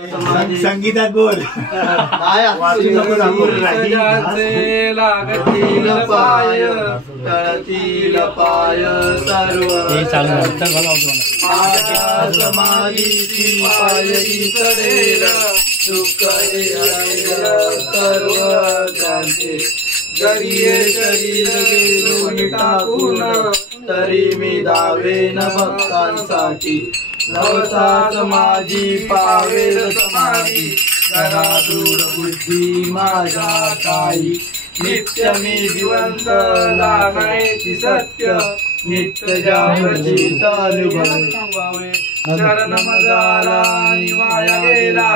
संगीतात बोल लागतील पाय तळतील पाय सर्व समाधीची पायरी चढेल दुःख सर्व जाणते जरी शरीर गेलो टाकून तरी मी धावेन भक्तांसाठी नवसाच माझी पावेल समाधी जरा दूर बुद्धी माझ्या काही नित्य मी जिवंत लागायची सत्य नित्य जागची अनुभवे शरण मजाला वाया गेला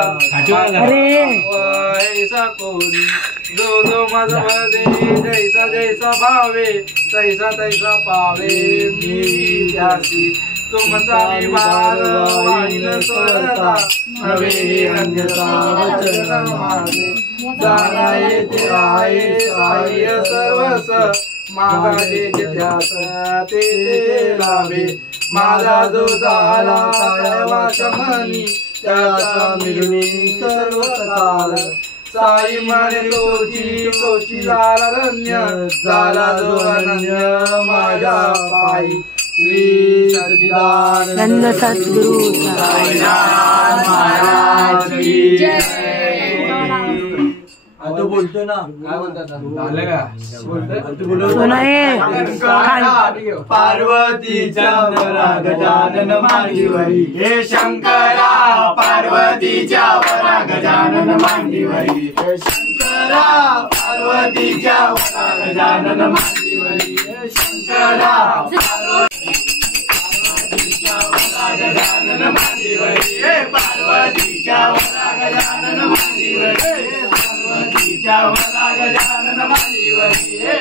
ऐसा कोणी जो जो माझा मध्ये जैसा जैसा भावे तैसा तैसा पावे मी त्यासी तुमचा विभाग वाहिल सोडता नवे अन्यथा वचन माझे जाणा येते आहे सहाय्य सर्वस मागाचे ध्यास ते लाभे माझा जो झाला वाचा मनी त्याचा मिळवी सर्व काल साई म्हणे तोची झाला रण्य झाला जो अनन्य माझ्या पायी श्री सच्चिदानंद सद्गुरु साईनाथ महाराज की जय। आता बोलतो ना काय म्हणतात पार्वतीच्या वरा गजानन मांडीवरी हे शंकरा पार्वतीच्या वरा गजानन मांडीवरी हे शंकरा पार्वतीच्या वरा गजानन मांडीवरी हे शंकरा गजानन मांडीवरी हे पार्वतीच्या वरा गजानन मांडीवरी हे पार्वतीच्या वरा गजानन मांडीवरी हे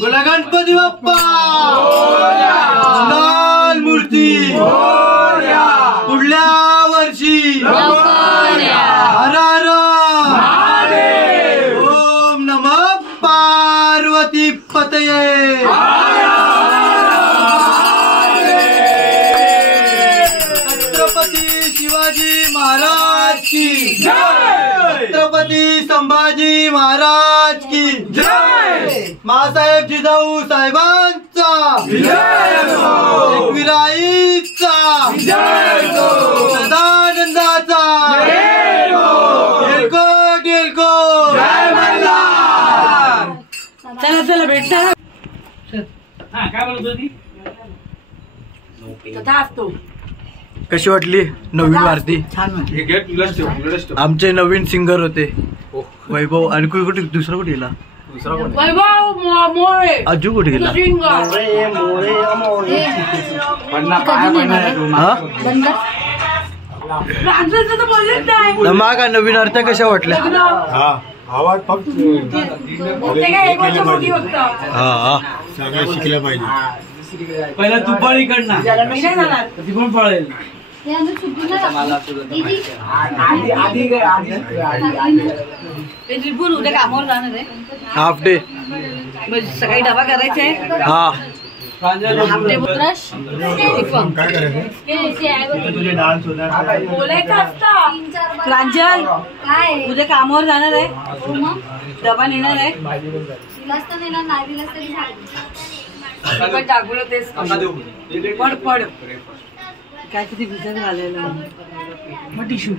बोला गणपती बाप्पा मंगल मूर्ती पुढल्या वर्षी हर हर ओम नमः पार्वती पतये छत्रपती शिव शिवाजी महाराज की जय, छत्रपती संभाजी महाराज की जय, मासाहेब जिजाऊ साहेबांचा एकविराईचा सदानंदाचा एलकोट एलकोट चला चला भेटता काय बोलत होती? तथा असतो. कशी वाटली नवीन वारती? आमचे नवीन सिंगर होते वैभव आणि कुठे दुसरा कुठे गेला? वैभव मोरे अजू कुठे गेला? मागा नवीन अर्थ कशा वाटल्या? आवाज फक्त सगळं शिकलं पाहिजे. पहिला तू पळ इकडनं ती पण पळेल. उद्या कामावर जाणार आहे. हाफ डे सकाळी डबा करायचा आहे. हा बोलायचं असतं. प्रांजल उद्या कामावर जाणार आहे. डबा नेणार आहे. पण टाकून तेच पड पड काय किती भिजत घालायला. मग टिश्यू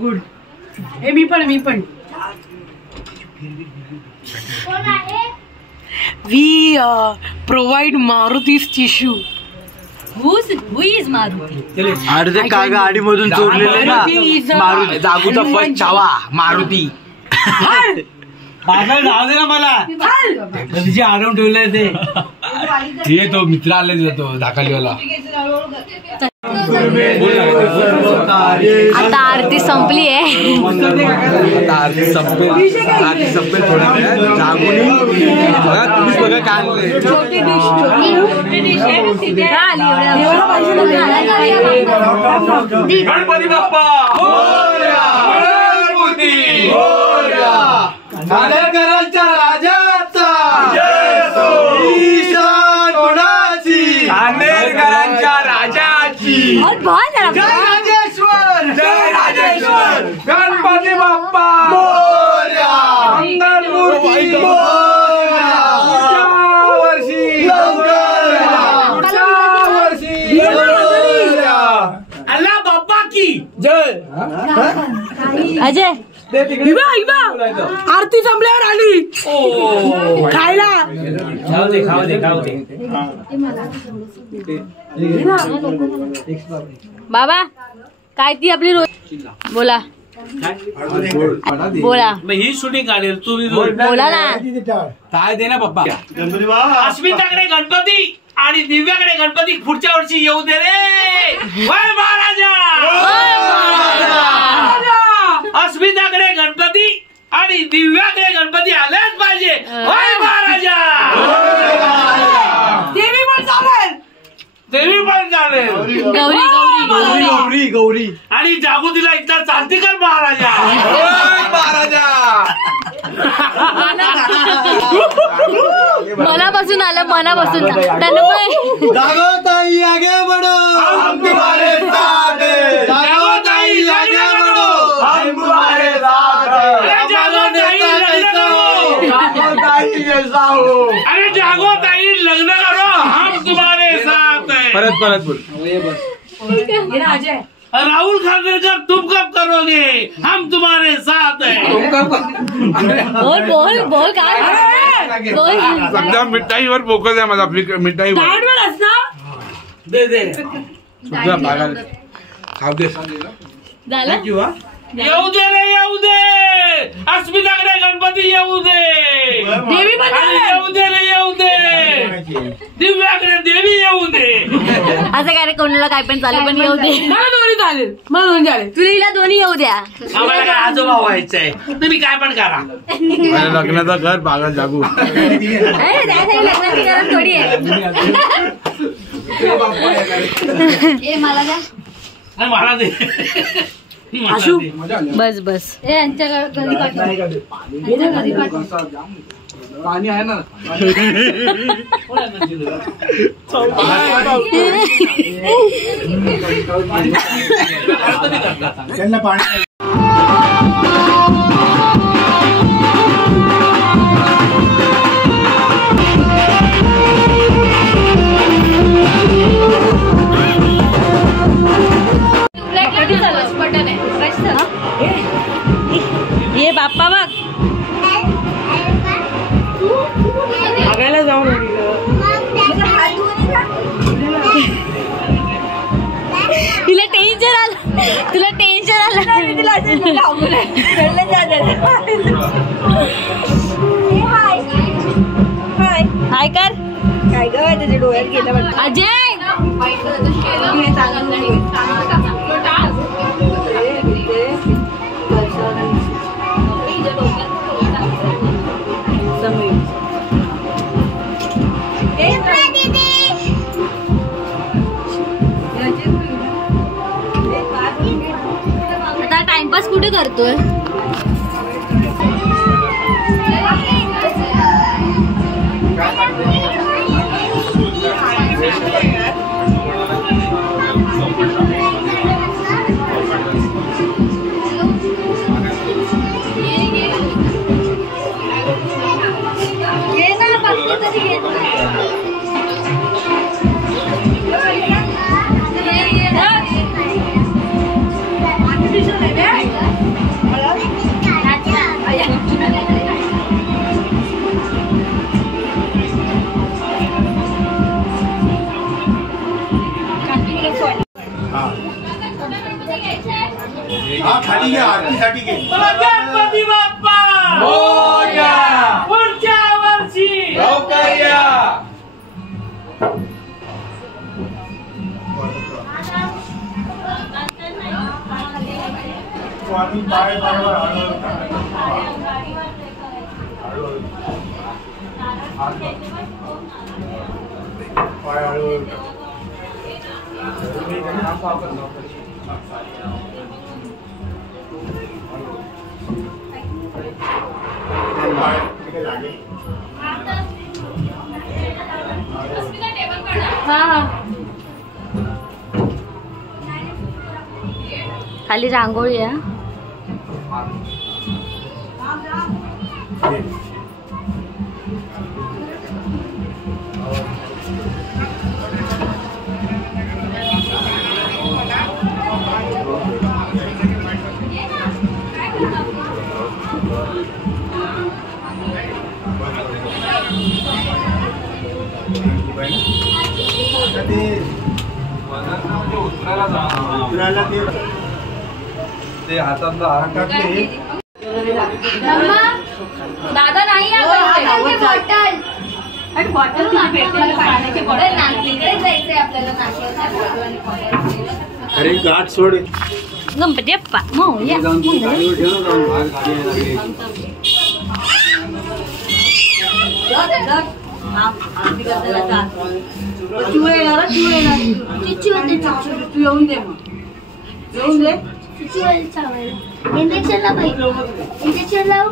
गुड. हे मी पण we provide Maruti's tissue. Who is Maruti? अरे ते का गाडी मधून चोरलेले ना मारुती. जागूचा फर्स्ट छावा मारुती. बाजार जाऊ दे ना मला. तिची आडवून ठेवलंय ते तो मित्र आले तो दाखलीवाला. आता आरती संपली आहे. आरती संपेल थोड्या वेळात. जागून तुम्हीच बघा काय छोटी डिश गणपती बाप्पा नांदेडकरांच्या राजाचा ईशान कोणाची? नांदेडकरांच्या राजाची जय राजेश्वर जय राजेश्वर. गणपती बाप्पा मोरया. मंगलमूर्ती मोरया. पुढच्या वर्षी पुढच्या वर्षी अल्लाह बाप्पा की जय. अजय आरती संपल्यावर आली खायला. खाऊ दे. बाबा काय ती आपली रोज बोला ही शूटिंग काढेल तुम्ही बोला ना. काय दे ना पप्पा. अस्मिताकडे गणपती आणि दिव्याकडे गणपती पुढच्या वर्षी येऊ दे रे. वय महाराजा. अस्मिताकडे गणपती आणि दिव्याकडे गणपती आलेच पाहिजे. वय महाराजा. देवी पण चालेल. देवी पण चालेल. गौरी गौरी गौरी गौरी आणि जागृतीला इथला चालतीकर महाराजा. मनापासून आलं मनापासून. त्यांना पण जागोताई आगे बढ़ो हम तुम्हारे साथ हैं. जागोताई आगे बढ़ो हम तुम्हारे साथ हैं. जागोताई लग्न करो. अरे जागोताई लग्न करो हम तुम्हारे साथ हैं. परत बोल. अजय राहुल खानविलकर तुम कब करोगे हम तुम्हारे साथ हैं. बोल बोल बोल काय बोल. सध्या मिठाईवर फोकस आहे माझा. आपली मिठाईवर डाएटवर असना. दे सुद्धा भागायला खाऊ दे. झालं येऊ दे रे येऊ दे. अस्मिताकडे गणपती येऊ दे. देवी पण आणि येऊ दे रे येऊ दे. दिव्याकडे देवी येऊ दे. असं काय रे कोणाला काय पण चालेल पण येऊ दे. मला दोन्ही चालेल. मला दोन्ही चालेल. तुला दोन्ही येऊ द्या. आम्हाला काय आजोबा व्हायचंय. तुम्ही काय पण करा. माझ्या लग्नाचा घर भागात जागू. त्यासाठी लग्नाची गरज थोडी आहे. मला द्या. आणि मला दे. आशू बस बस. यांच्या घरी पाणी आहे ना त्यांना पाणी ये बाप्पा बघ बघायला जाऊन तिला टेन्शन आलं तुला टेन्शन आलं तिला हाय कर काय ग त्याच्या डोळ्यात गेलं वाटतं. अजय आता टाइमपास कुठे करतोय हा खाली घे आरतीसाठी घे गणपती बाप्पा मोरया. पुढच्या वर्षी लवकर या. स्वामी पाय बरोबर हळूहळू पाय हळूहळू खाली रांगोळी आहे ते हातातलं हातातले दादा नाही बॉटल आणि बॉटल पाण्याची बॉटल नाशिकडे जायचंय आपल्याला नाशिक अरे गाठ सोड गणपती बाप्पा मोरया. चिव येणार तू येऊन दे मग येऊन दे इंजेक्शन लाव इंजेक्शन लाव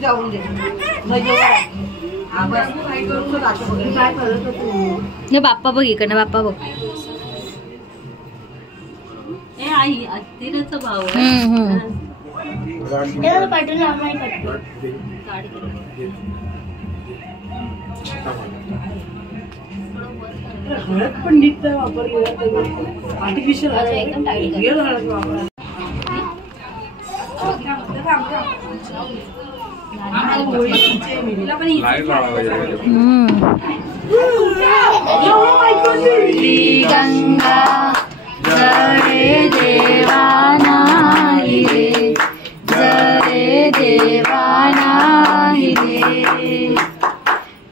जाऊन दे बाप्पा बघ इकडनं बाप्पा बघ आई तिरचा भाव पण नीट वापर आर्टिफिशियल एकदम टाईट वापर गंगा जरे देवाना रे जरे देवाना रे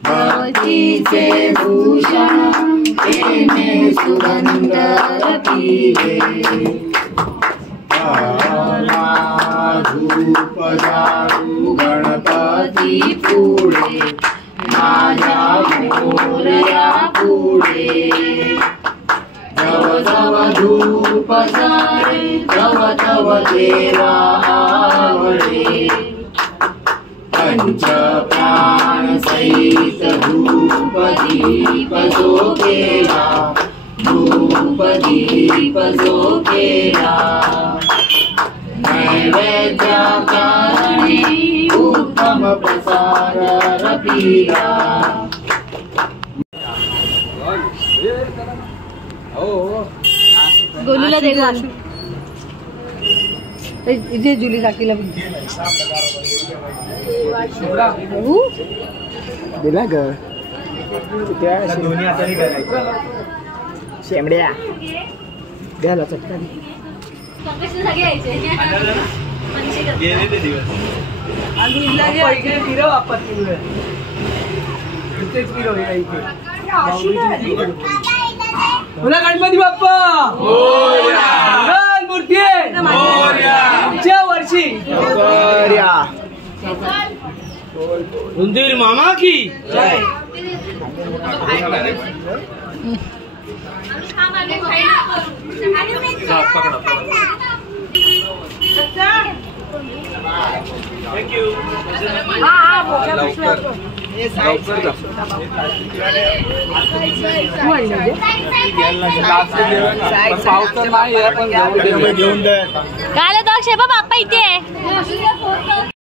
भवतीचे भूषण तेने सुगंध रतीले धूप दारू मोरया पुढे जव जव धूप जाळे तव तव देवा आवडे पंच प्राण सहित धूप दीप जो केला धूप दीप जो केला नैवेद्याकारणी उत्तम प्रसाद रपिला गोलूला दे गं. इथे जुली काकीला दिला ग दोन्ही हाताने करायचं शेमड्या द्याला चटका गेले ते दिवस फिरव आपण इथेच फिरव बोला गणपती बाप्पा मूर्ती पुढच्या वर्षी उंदीर मामा की जय. थँक्यू. काय बाप्पा इथे आहे.